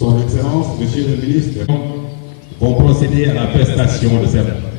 Son Excellence, Monsieur le Ministre, vont procéder à la prestation de serment.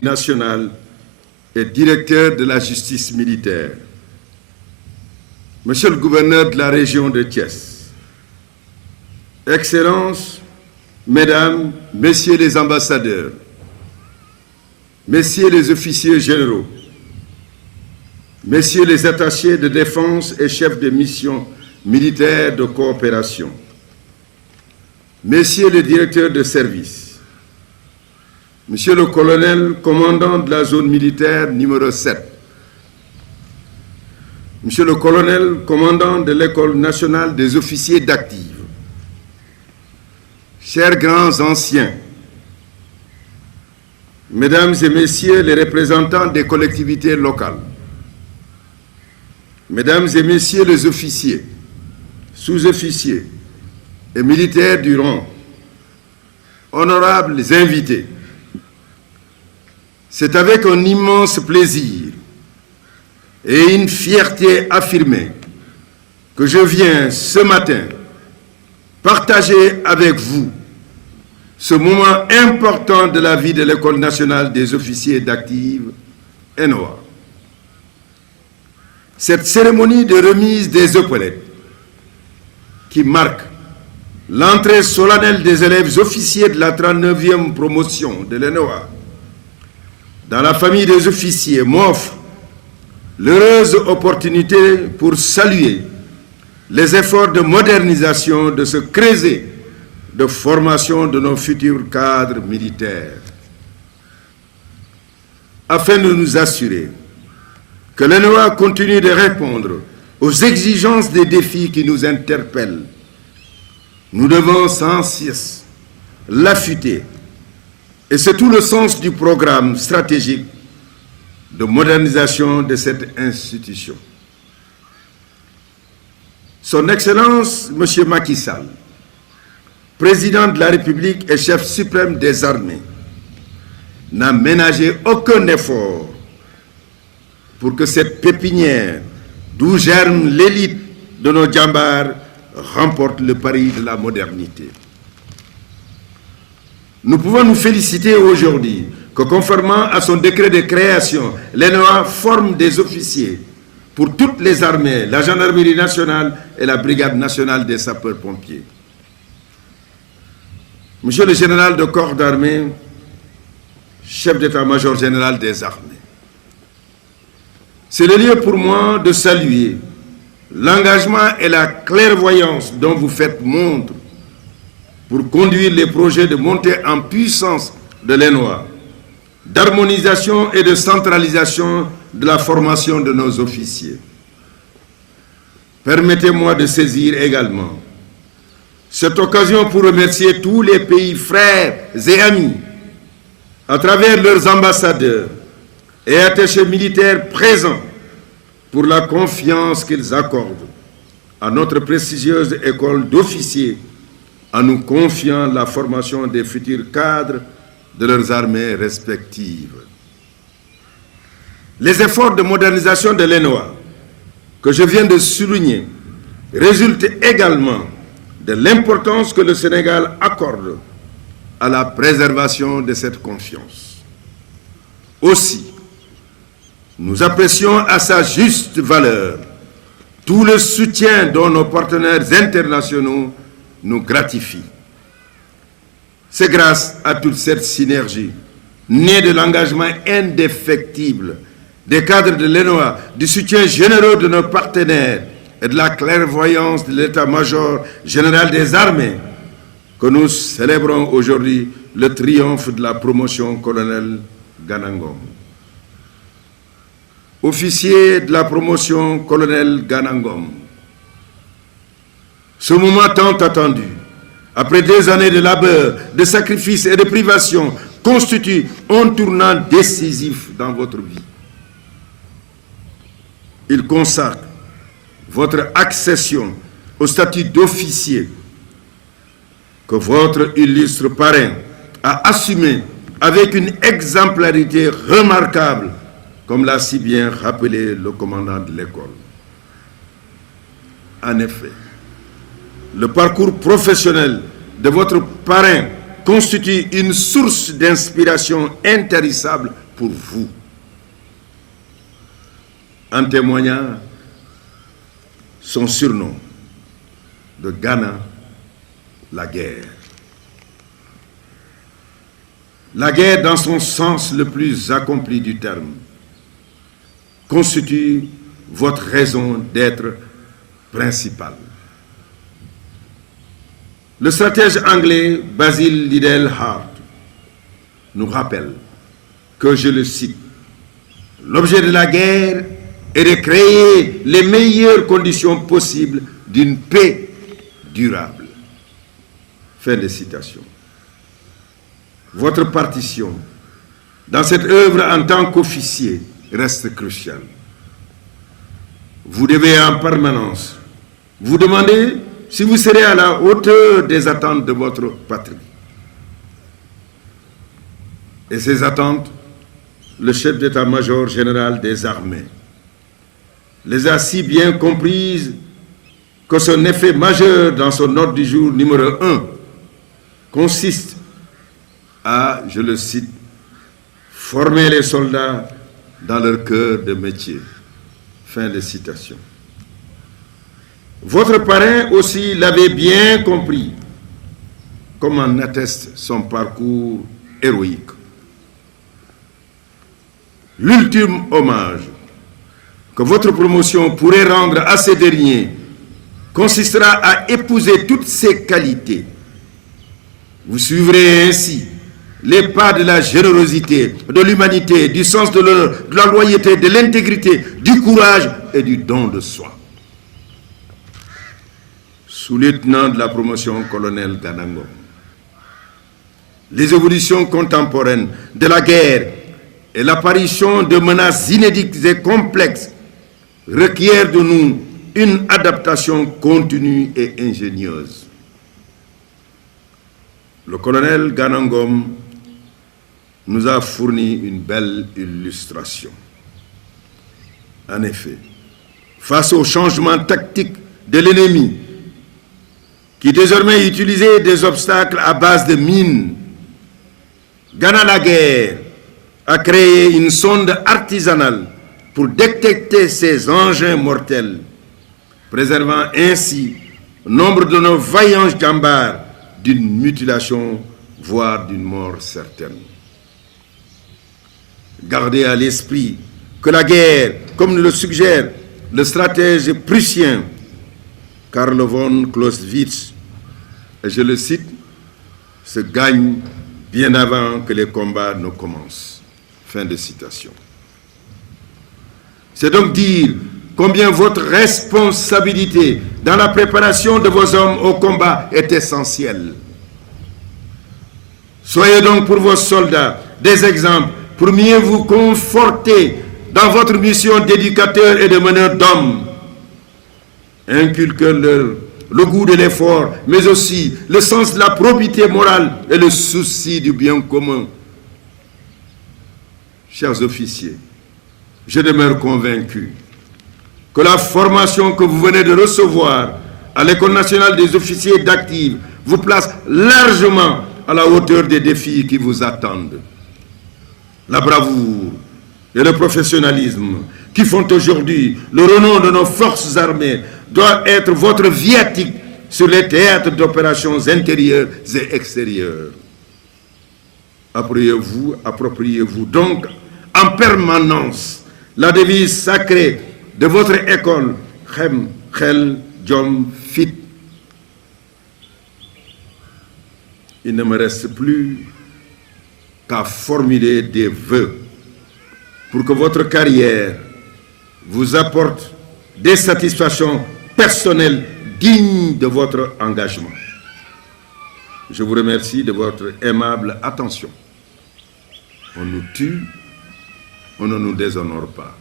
National et directeur de la justice militaire, Monsieur le gouverneur de la région de Thiès, Excellences, Mesdames, Messieurs les ambassadeurs, Messieurs les officiers généraux, Messieurs les attachés de défense et chefs de mission militaire de coopération, Messieurs les directeurs de service, Monsieur le colonel commandant de la zone militaire numéro 7, Monsieur le colonel commandant de l'École nationale des officiers d'active, chers grands anciens, Mesdames et Messieurs les représentants des collectivités locales, Mesdames et Messieurs les officiers, sous-officiers et militaires du rang, honorables invités, c'est avec un immense plaisir et une fierté affirmée que je viens ce matin partager avec vous ce moment important de la vie de l'École nationale des officiers d'active, ENOA. Cette cérémonie de remise des épaulettes qui marque l'entrée solennelle des élèves officiers de la 39e promotion de l'ENOA dans la famille des officiers m'offre l'heureuse opportunité pour saluer les efforts de modernisation de ce creuset de formation de nos futurs cadres militaires. Afin de nous assurer que l'ENOA continue de répondre aux exigences des défis qui nous interpellent, nous devons sans cesse l'affûter. Et c'est tout le sens du programme stratégique de modernisation de cette institution. Son Excellence, M. Macky Sall, président de la République et chef suprême des armées, n'a ménagé aucun effort pour que cette pépinière, d'où germe l'élite de nos djambars, remporte le pari de la modernité. Nous pouvons nous féliciter aujourd'hui que, conformément à son décret de création, l'ENOA forme des officiers pour toutes les armées, la gendarmerie nationale et la brigade nationale des sapeurs-pompiers. Monsieur le général de corps d'armée, chef d'état-major général des armées, c'est le lieu pour moi de saluer l'engagement et la clairvoyance dont vous faites montre pour conduire les projets de montée en puissance de l'ENOA, d'harmonisation et de centralisation de la formation de nos officiers. Permettez-moi de saisir également cette occasion pour remercier tous les pays frères et amis, à travers leurs ambassadeurs, et attachés militaires présents pour la confiance qu'ils accordent à notre prestigieuse école d'officiers en nous confiant la formation des futurs cadres de leurs armées respectives. Les efforts de modernisation de l'ENOA que je viens de souligner résultent également de l'importance que le Sénégal accorde à la préservation de cette confiance. Aussi, nous apprécions à sa juste valeur tout le soutien dont nos partenaires internationaux nous gratifient. C'est grâce à toute cette synergie, née de l'engagement indéfectible des cadres de l'ENOA, du soutien généreux de nos partenaires et de la clairvoyance de l'état-major général des armées, que nous célébrons aujourd'hui le triomphe de la promotion colonel Ganangom. Officier de la promotion colonel Ganangom, ce moment tant attendu, après des années de labeur, de sacrifices et de privations, constitue un tournant décisif dans votre vie. Il consacre votre accession au statut d'officier que votre illustre parrain a assumé avec une exemplarité remarquable, comme l'a si bien rappelé le commandant de l'école. En effet, le parcours professionnel de votre parrain constitue une source d'inspiration intarissable pour vous. En témoignant son surnom de Gana, la guerre. La guerre, dans son sens le plus accompli du terme, constitue votre raison d'être principale. Le stratège anglais Basil Liddell Hart nous rappelle que, je le cite, « L'objet de la guerre est de créer les meilleures conditions possibles d'une paix durable. » Fin de citation. Votre partition dans cette œuvre en tant qu'officier reste cruciale. Vous devez en permanence vous demander si vous serez à la hauteur des attentes de votre patrie. Et ces attentes, le chef d'état-major général des armées les a si bien comprises que son effet majeur dans son ordre du jour numéro 1 consiste à, je le cite, former les soldats dans leur cœur de métier. Fin de citation. Votre parrain aussi l'avait bien compris, comme en atteste son parcours héroïque. L'ultime hommage que votre promotion pourrait rendre à ces derniers consistera à épouser toutes ces qualités. Vous suivrez ainsi les pas de la générosité, de l'humanité, du sens de l'honneur, de la loyauté, de l'intégrité, du courage et du don de soi. Sous-lieutenant de la promotion colonel Ganangom, les évolutions contemporaines de la guerre et l'apparition de menaces inédites et complexes requièrent de nous une adaptation continue et ingénieuse. Le colonel Ganangom nous a fourni une belle illustration. En effet, face au changement tactique de l'ennemi, qui désormais utilisait des obstacles à base de mines, Gana la guerre a créé une sonde artisanale pour détecter ces engins mortels, préservant ainsi nombre de nos vaillants jambards d'une mutilation, voire d'une mort certaine. Gardez à l'esprit que la guerre, comme nous le suggère le stratège prussien Karl von Clausewitz, et je le cite, se gagne bien avant que les combats ne commencent. Fin de citation. C'est donc dire combien votre responsabilité dans la préparation de vos hommes au combat est essentielle. Soyez donc pour vos soldats des exemples pour mieux vous conforter dans votre mission d'éducateur et de meneur d'hommes. Inculquez-leur le goût de l'effort, mais aussi le sens de la probité morale et le souci du bien commun. Chers officiers, je demeure convaincu que la formation que vous venez de recevoir à l'École nationale des officiers d'active vous place largement à la hauteur des défis qui vous attendent. La bravoure et le professionnalisme qui font aujourd'hui le renom de nos forces armées doivent être votre viatique sur les théâtres d'opérations intérieures et extérieures. Appropriez-vous donc en permanence la devise sacrée de votre école, Xem, Khel, Jom, Fit. Il ne me reste plus qu'à formuler des vœux pour que votre carrière vous apporte des satisfactions personnelles dignes de votre engagement. Je vous remercie de votre aimable attention. On nous tue, on ne nous déshonore pas.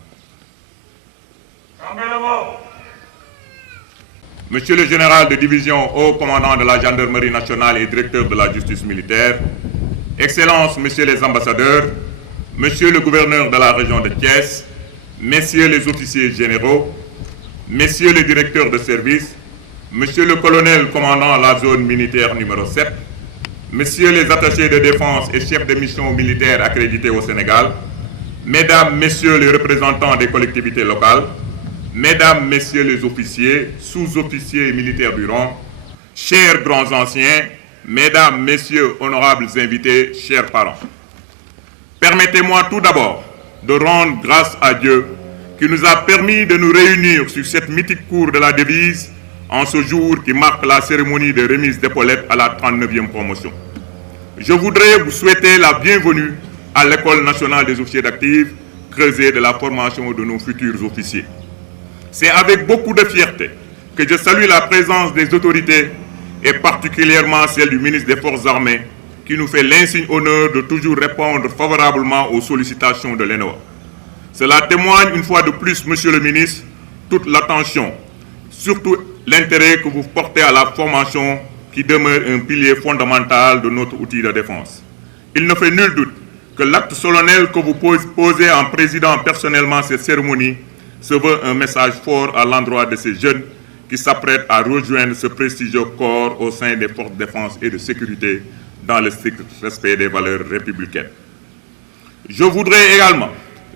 Monsieur le général de division, haut commandant de la gendarmerie nationale et directeur de la justice militaire, Excellences, messieurs les ambassadeurs, monsieur le gouverneur de la région de Thiès, messieurs les officiers généraux, messieurs les directeurs de service, monsieur le colonel commandant la zone militaire numéro 7, messieurs les attachés de défense et chefs de mission militaires accrédités au Sénégal, mesdames, messieurs les représentants des collectivités locales, mesdames, messieurs les officiers, sous-officiers et militaires du rang, chers grands anciens, mesdames, messieurs, honorables invités, chers parents. Permettez-moi tout d'abord de rendre grâce à Dieu qui nous a permis de nous réunir sur cette mythique cour de la devise en ce jour qui marque la cérémonie de remise d'épaulettes à la 39e promotion. Je voudrais vous souhaiter la bienvenue à l'École nationale des officiers d'active, creuset de la formation de nos futurs officiers. C'est avec beaucoup de fierté que je salue la présence des autorités et particulièrement celle du ministre des Forces armées qui nous fait l'insigne honneur de toujours répondre favorablement aux sollicitations de l'ENOA. Cela témoigne une fois de plus, monsieur le ministre, toute l'attention, surtout l'intérêt que vous portez à la formation qui demeure un pilier fondamental de notre outil de défense. Il ne fait nul doute que l'acte solennel que vous posez en présidant personnellement cette cérémonie se veut un message fort à l'endroit de ces jeunes qui s'apprêtent à rejoindre ce prestigieux corps au sein des forces de défense et de sécurité dans le strict respect des valeurs républicaines. Je voudrais également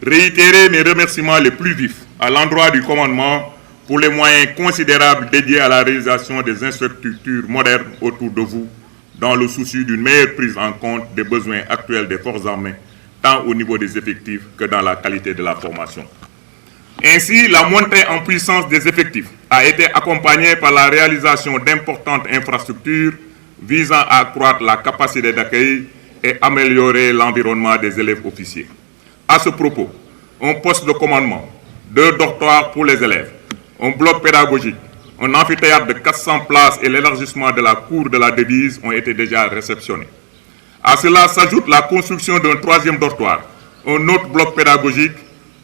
réitérer mes remerciements les plus vifs à l'endroit du commandement pour les moyens considérables dédiés à la réalisation des infrastructures modernes autour de vous, dans le souci d'une meilleure prise en compte des besoins actuels des forces armées, tant au niveau des effectifs que dans la qualité de la formation. Ainsi, la montée en puissance des effectifs a été accompagnée par la réalisation d'importantes infrastructures visant à accroître la capacité d'accueil et améliorer l'environnement des élèves officiers. À ce propos, un poste de commandement, 2 dortoirs pour les élèves, un bloc pédagogique, un amphithéâtre de 400 places et l'élargissement de la cour de la devise ont été déjà réceptionnés. À cela s'ajoute la construction d'un 3e dortoir, un autre bloc pédagogique,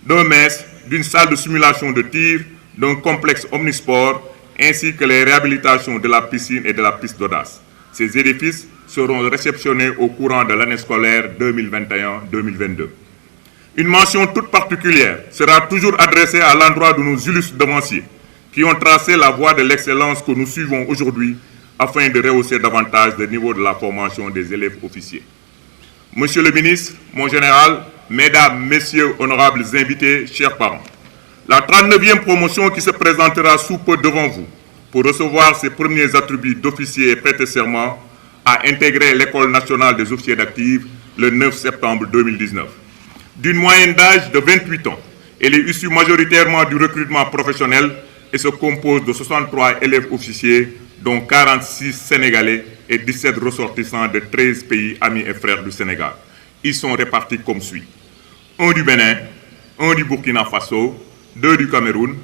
d'un mess, d'une salle de simulation de tir, d'un complexe omnisport, ainsi que les réhabilitations de la piscine et de la piste d'audace. Ces édifices seront réceptionnés au courant de l'année scolaire 2021-2022. Une mention toute particulière sera toujours adressée à l'endroit de nos illustres devanciers qui ont tracé la voie de l'excellence que nous suivons aujourd'hui afin de rehausser davantage le niveau de la formation des élèves officiers. Monsieur le ministre, mon général, mesdames, messieurs, honorables invités, chers parents, la 39e promotion qui se présentera sous peu devant vous pour recevoir ses premiers attributs d'officier et prêter serment a intégré l'École nationale des officiers d'active le 9 septembre 2019. D'une moyenne d'âge de 28 ans, elle est issue majoritairement du recrutement professionnel et se compose de 63 élèves officiers, dont 46 Sénégalais et 17 ressortissants de 13 pays amis et frères du Sénégal. Ils sont répartis comme suit. 1 du Bénin, 1 du Burkina Faso, 2 du Cameroun,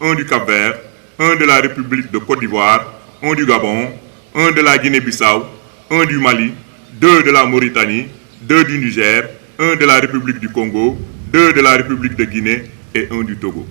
1 du Cap-Vert, 1 de la République de Côte d'Ivoire, 1 du Gabon, 1 de la Guinée-Bissau, 1 du Mali, 2 de la Mauritanie, 2 du Niger, 1 de la République du Congo, 2 de la République de Guinée et 1 du Togo.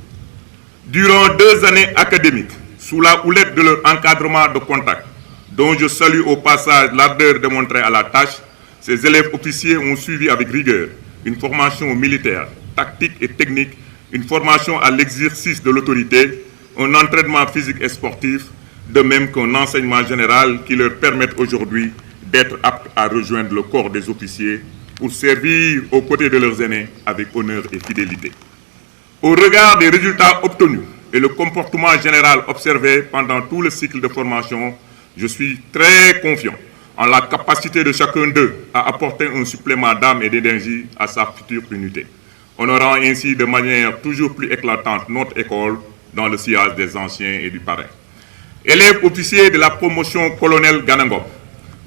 Durant 2 années académiques, sous la houlette de leur encadrement de contact, dont je salue au passage l'ardeur démontrée à la tâche, ces élèves officiers ont suivi avec rigueur une formation militaire, tactique et technique, une formation à l'exercice de l'autorité, un entraînement physique et sportif, de même qu'un enseignement général qui leur permettent aujourd'hui d'être aptes à rejoindre le corps des officiers pour servir aux côtés de leurs aînés avec honneur et fidélité. Au regard des résultats obtenus et le comportement général observé pendant tout le cycle de formation, je suis très confiant en la capacité de chacun d'eux à apporter un supplément d'âme et d'énergie à sa future unité, honorant ainsi de manière toujours plus éclatante notre école dans le sillage des anciens et du parrain. Élèves officiers de la promotion colonel Ganangom,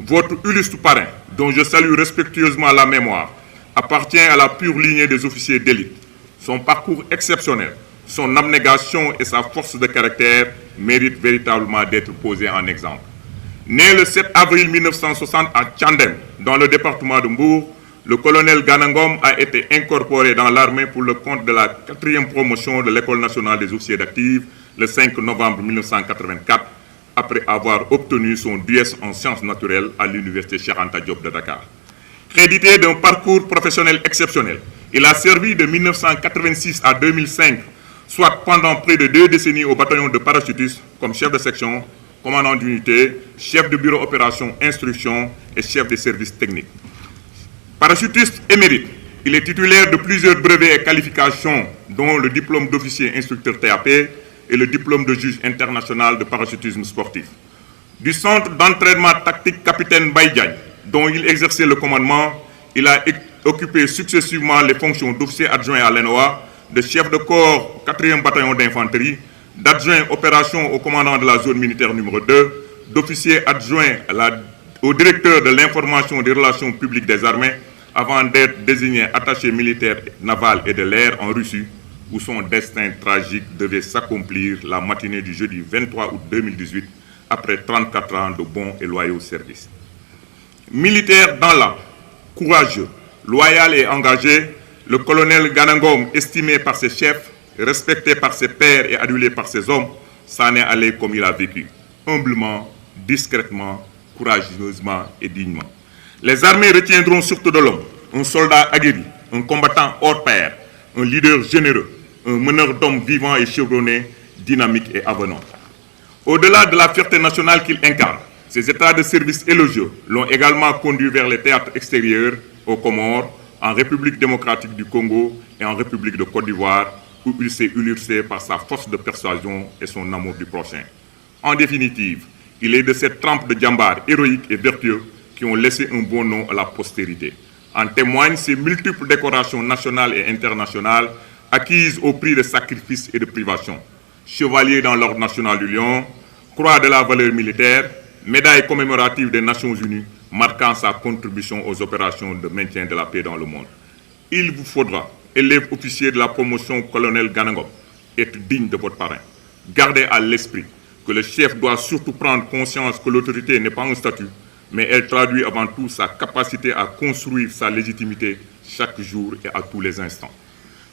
votre illustre parrain, dont je salue respectueusement la mémoire, appartient à la pure lignée des officiers d'élite. Son parcours exceptionnel, son abnégation et sa force de caractère méritent véritablement d'être posés en exemple. Né le 7 avril 1960 à Tchandem, dans le département de Mbour, le colonel Ganangom a été incorporé dans l'armée pour le compte de la 4e promotion de l'École nationale des officiers d'active le 5 novembre 1984, après avoir obtenu son DS en sciences naturelles à l'université Cheikh Anta Diop de Dakar. Crédité d'un parcours professionnel exceptionnel, il a servi de 1986 à 2005, soit pendant près de 2 décennies au bataillon de parachutistes comme chef de section, commandant d'unité, chef de bureau opération instruction et chef des services techniques. Parachutiste émérite, il est titulaire de plusieurs brevets et qualifications, dont le diplôme d'officier instructeur TAP et le diplôme de juge international de parachutisme sportif. Du centre d'entraînement tactique capitaine Baïdiagne, dont il exerçait le commandement, il a occupé successivement les fonctions d'officier adjoint à l'ENOA, de chef de corps 4e bataillon d'infanterie, d'adjoint opération au commandant de la zone militaire numéro 2, d'officier adjoint au directeur de l'information des relations publiques des armées, avant d'être désigné attaché militaire naval et de l'air en Russie, où son destin tragique devait s'accomplir la matinée du jeudi 23 août 2018, après 34 ans de bons et loyaux services. Militaire dans l'âme, courageux, loyal et engagé, le colonel Ganangom, estimé par ses chefs, respecté par ses pairs et adulé par ses hommes, s'en est allé comme il a vécu, humblement, discrètement, courageusement et dignement. Les armées retiendront surtout de l'homme un soldat aguerri, un combattant hors pair, un leader généreux, un meneur d'hommes vivant et chevronné, dynamique et avenant. Au-delà de la fierté nationale qu'il incarne, ses états de service élogieux l'ont également conduit vers les théâtres extérieurs, aux Comores, en République démocratique du Congo et en République de Côte d'Ivoire, où il s'est illustré par sa force de persuasion et son amour du prochain. En définitive, il est de cette trempe de djambars héroïques et vertueux qui ont laissé un bon nom à la postérité. En témoignent ses multiples décorations nationales et internationales acquises au prix de sacrifices et de privations. Chevalier dans l'Ordre national du Lion, Croix de la valeur militaire, médaille commémorative des Nations Unies, marquant sa contribution aux opérations de maintien de la paix dans le monde. Il vous faudra, élève officier de la promotion colonel Ganangom, être digne de votre parrain. Gardez à l'esprit que le chef doit surtout prendre conscience que l'autorité n'est pas un statut, mais elle traduit avant tout sa capacité à construire sa légitimité chaque jour et à tous les instants.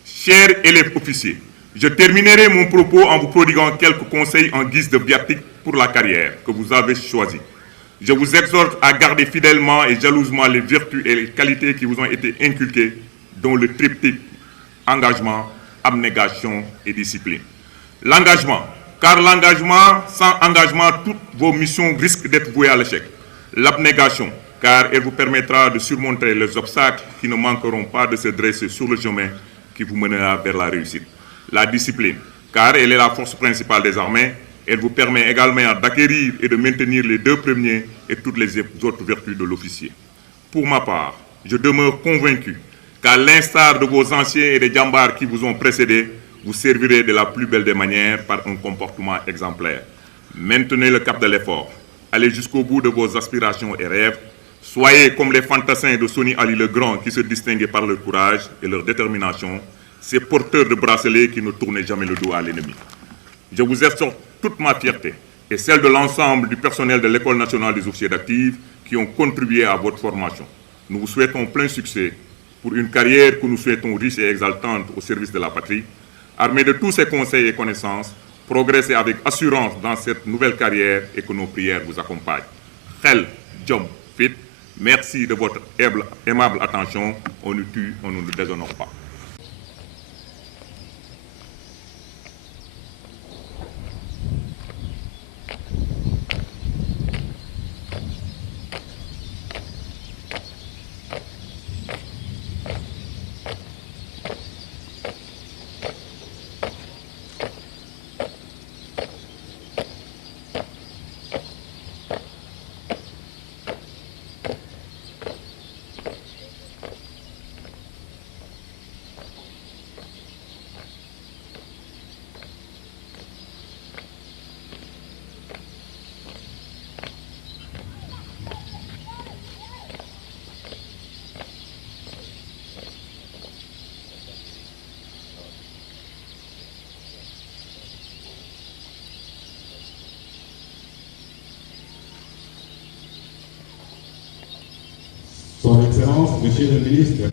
Chers élèves officiers, je terminerai mon propos en vous prodiguant quelques conseils en guise de viatique pour la carrière que vous avez choisie. Je vous exhorte à garder fidèlement et jalousement les vertus et les qualités qui vous ont été inculquées, dont le triptyque engagement, abnégation et discipline. L'engagement, car l'engagement, sans engagement, toutes vos missions risquent d'être vouées à l'échec. L'abnégation, car elle vous permettra de surmonter les obstacles qui ne manqueront pas de se dresser sur le chemin qui vous mènera vers la réussite. La discipline, car elle est la force principale des armées. Elle vous permet également d'acquérir et de maintenir les 2 premiers et toutes les autres vertus de l'officier. Pour ma part, je demeure convaincu qu'à l'instar de vos anciens et des djambars qui vous ont précédés, vous servirez de la plus belle des manières par un comportement exemplaire. Maintenez le cap de l'effort. Allez jusqu'au bout de vos aspirations et rêves. Soyez comme les fantassins de Sonny Ali le Grand qui se distinguaient par leur courage et leur détermination, ces porteurs de bracelets qui ne tournaient jamais le dos à l'ennemi. Je vous exhorte toute ma fierté et celle de l'ensemble du personnel de l'École nationale des officiers d'active qui ont contribué à votre formation. Nous vous souhaitons plein succès pour une carrière que nous souhaitons riche et exaltante au service de la patrie. Armé de tous ses conseils et connaissances, progressez avec assurance dans cette nouvelle carrière et que nos prières vous accompagnent. Xel, jom, fit, merci de votre aimable attention. On nous tue, on ne nous déshonore pas. Son Excellence, Monsieur le ministre.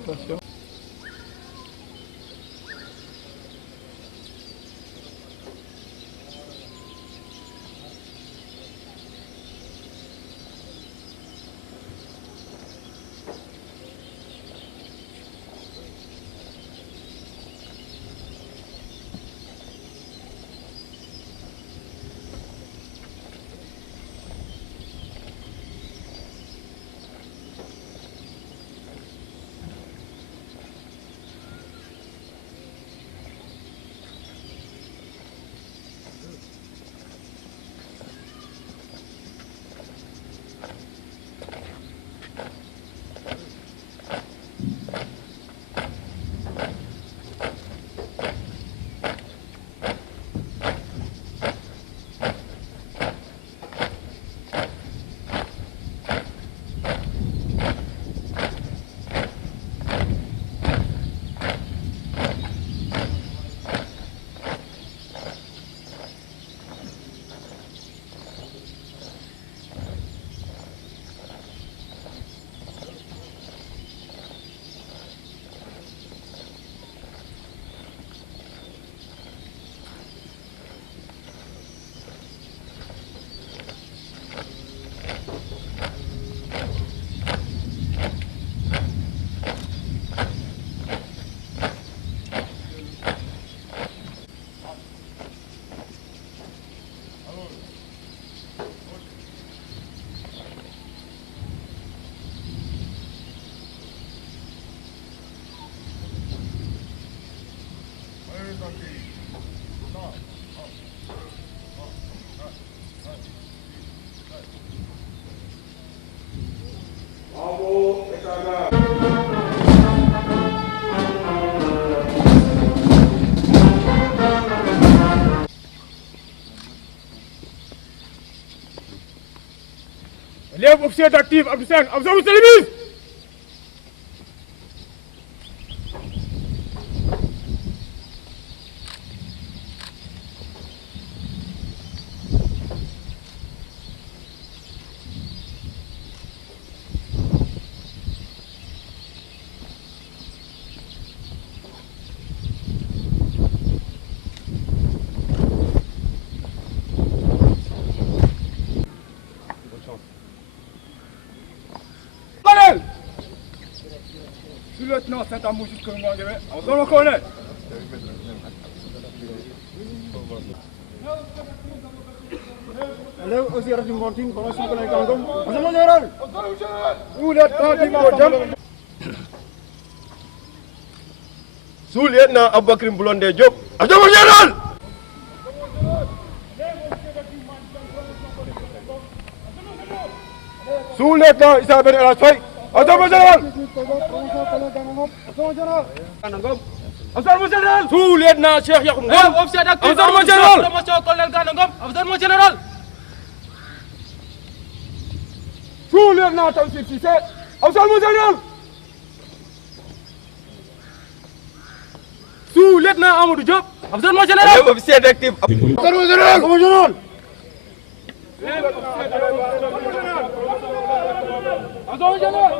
Élèves officiers d'actifs, Abdou Sène, observe le mise. Sous-lieutenant Saint-Amour jusqu'au moment de on doit le connaître. Élèves aussi rajo Montine, formation collègue Kangom. Enseignement général. Sous-lieutenant Djibo Diam. Sous-lieutenant Aboubakry Blondé Diop. Enseignement général. Sous-lieutenant Issa Ben El Hadj Faye. Enseignement général. Enseignement général. Sous-lieutenant Cheikh Yacoub Ngom. Enseignement général. Promotion colonel Gana Ngom. Enseignement général. Sous-lieutenant Tamsir Cissé. Enseignement général. Sous-lieutenant Amadou Diop. Enseignement général. Officier d'actif. Enseignement général. Enseignement général. Enseignement général.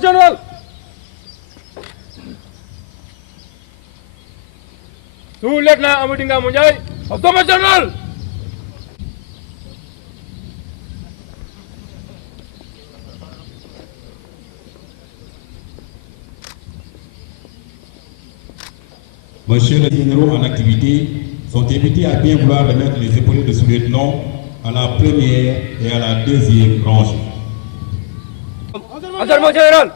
General. Sous-lieutenant Amadou Ngamou Ndiaye, Commandant général. Monsieur les généraux en activité sont invités à bien vouloir remettre les épaules de sous-lieutenant à la première et à la deuxième rangée. Commandant général.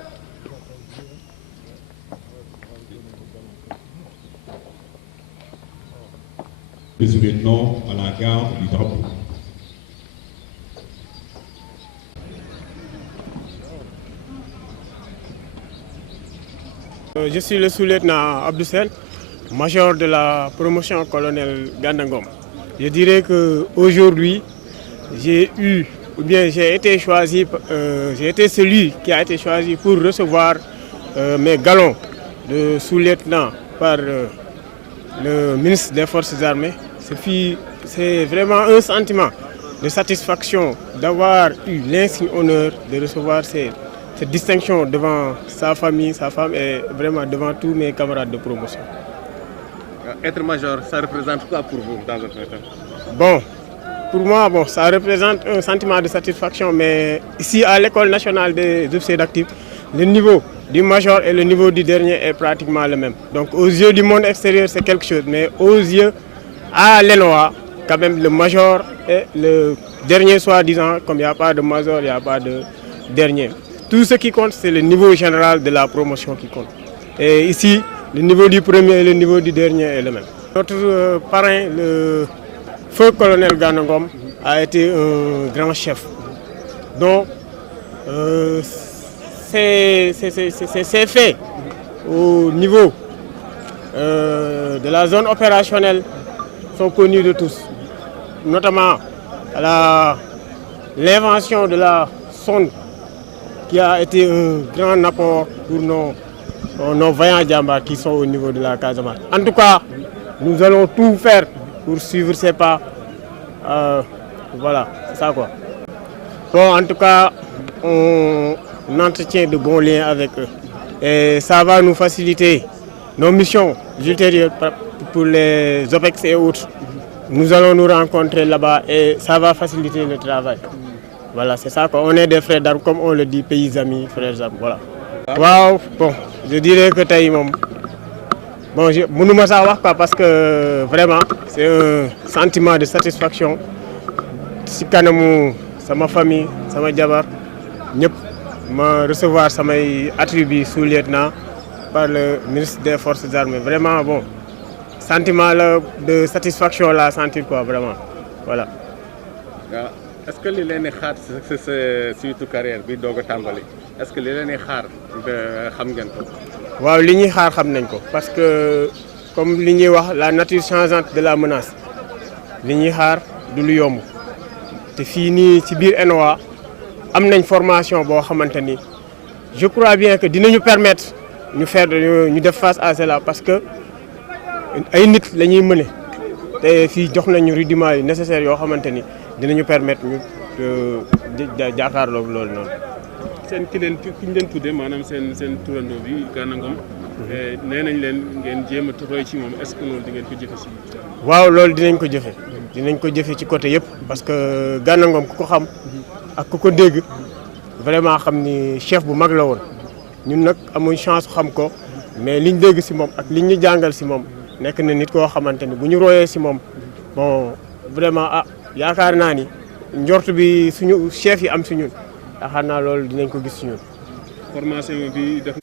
Le sous-lieutenant à la garde du drapeau. Je suis le sous-lieutenant Abdou Sène, major de la promotion colonel Gandangom. Je dirais qu'aujourd'hui, j'ai été choisi, j'ai été celui qui a été choisi pour recevoir mes galons de sous-lieutenant par le ministre des Forces armées. C'est vraiment un sentiment de satisfaction d'avoir eu l'insigne honneur de recevoir cette distinction devant sa famille, sa femme et vraiment devant tous mes camarades de promotion. Être major, ça représente quoi pour vous dans un premier temps? Bon, pour moi, ça représente un sentiment de satisfaction, mais ici à l'École nationale des officiers d'actifs, le niveau du major et le niveau du dernier est pratiquement le même. Donc aux yeux du monde extérieur, c'est quelque chose, mais aux yeux à l'ENOA, quand même le major et le dernier soi-disant, comme il n'y a pas de major, il n'y a pas de dernier. Tout ce qui compte, c'est le niveau général de la promotion qui compte. Et ici, le niveau du premier et le niveau du dernier est le même. Notre parrain, le feu colonel Gandangom, a été un grand chef. Donc, c'est fait au niveau de la zone opérationnelle sont connus de tous, notamment l'invention de la sonde qui a été un grand apport pour nos vaillants djambars qui sont au niveau de la Casamance. En tout cas, nous allons tout faire pour suivre ces pas. Voilà, c'est ça quoi. Bon, en tout cas, on entretient de bons liens avec eux. Et ça va nous faciliter nos missions ultérieures pour les OPEX et autres. Nous allons nous rencontrer là-bas et ça va faciliter le travail. Voilà, c'est ça quoi. On est des frères d'armes, comme on le dit, pays amis, frères d'armes. Voilà. Waaw, bon, je dirais que tey moom bon, je mënuma saa wax quoi parce que vraiment c'est un sentiment de satisfaction si kanamu sama famille, sama jabar, ñëpp ma recevoir samay attributs sous-lieutenant par le ministre des Forces armées. Vraiment bon, sentiment là de satisfaction là sentir quoi vraiment. Voilà. Est-ce que li leen di xaar si sa suite carrière bi doog a tàmbali est-ce que li leen di xaar xam ngeen ko? waaw li ñuy xaar xam nañ ko parce que comme li ñuy wax la nature changeante de la menace li ñuy xaar du lu yomb te fii nii ci biir ENOA am nañ formation boo xamante ni je crois bien que dinañu permettre ñu def face à cela parce que ay nit la ñuy mëne te fii jox nañu rudiments yi nécessaires yoo xamante ni dinañu permettre ñu jàkkaarloog loolu noonu. seen ki ñu leen tuddee maanaam seen turandoo bi Gandangom nee nañ leen ngeen jéem a roy ci moom est-ce que loolu di ngeen ko jëfe si? waaw loolu dinañ ko jëfe ci côté yëpp parce que Gandangom ku ko xam ak ku ko dégg vraiment xam ni chef bu mag la woon ñun nag amuñ chance xam ko mais liñ dégg si moom ak liñ ñu jàngal si moom nekk na nit koo xamante ni bu ñu royee si moom bon vraiment yaakaar naa ni njort bi suñu chef yi am si ñun yaakaar naa loolu dinañ ko gis si ñun. formation bi def